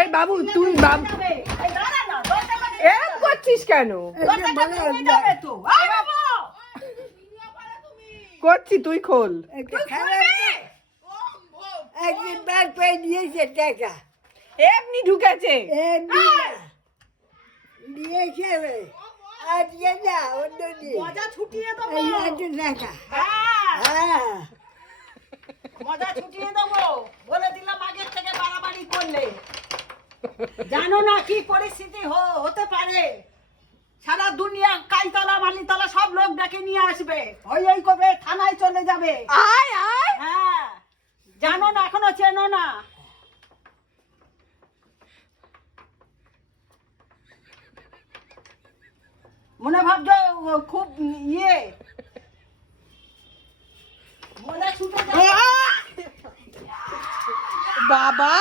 এই বাবু তুই বাবু এরকম করছিস কেন? করছি তুই খোল। একদিন বার করে দিয়েছে টাকা, এমনি ঢুকেছে। দিয়েছে আজকে না অন্য দিন মজা ছুটিয়ে দেবো। এই এত টাকা। হ্যাঁ, হ্যাঁ মজা ছুটিয়ে দেবো বলে দিলাম আগের থেকে বাড়াবাড়ি করলে। জানো না কি পরিস্থিতি হতে পারে। সারা দুনিয়া কাইতলা মালিতলা সব লোক ডেকে নিয়ে আসবে, ওই করবে, থানায় চলে যাবে। আয় আয়। হ্যাঁ, জানো না, এখনো চেনো না। মনে ভাবছো খুব ইয়ে মনে ছুটে যাবে। বাবা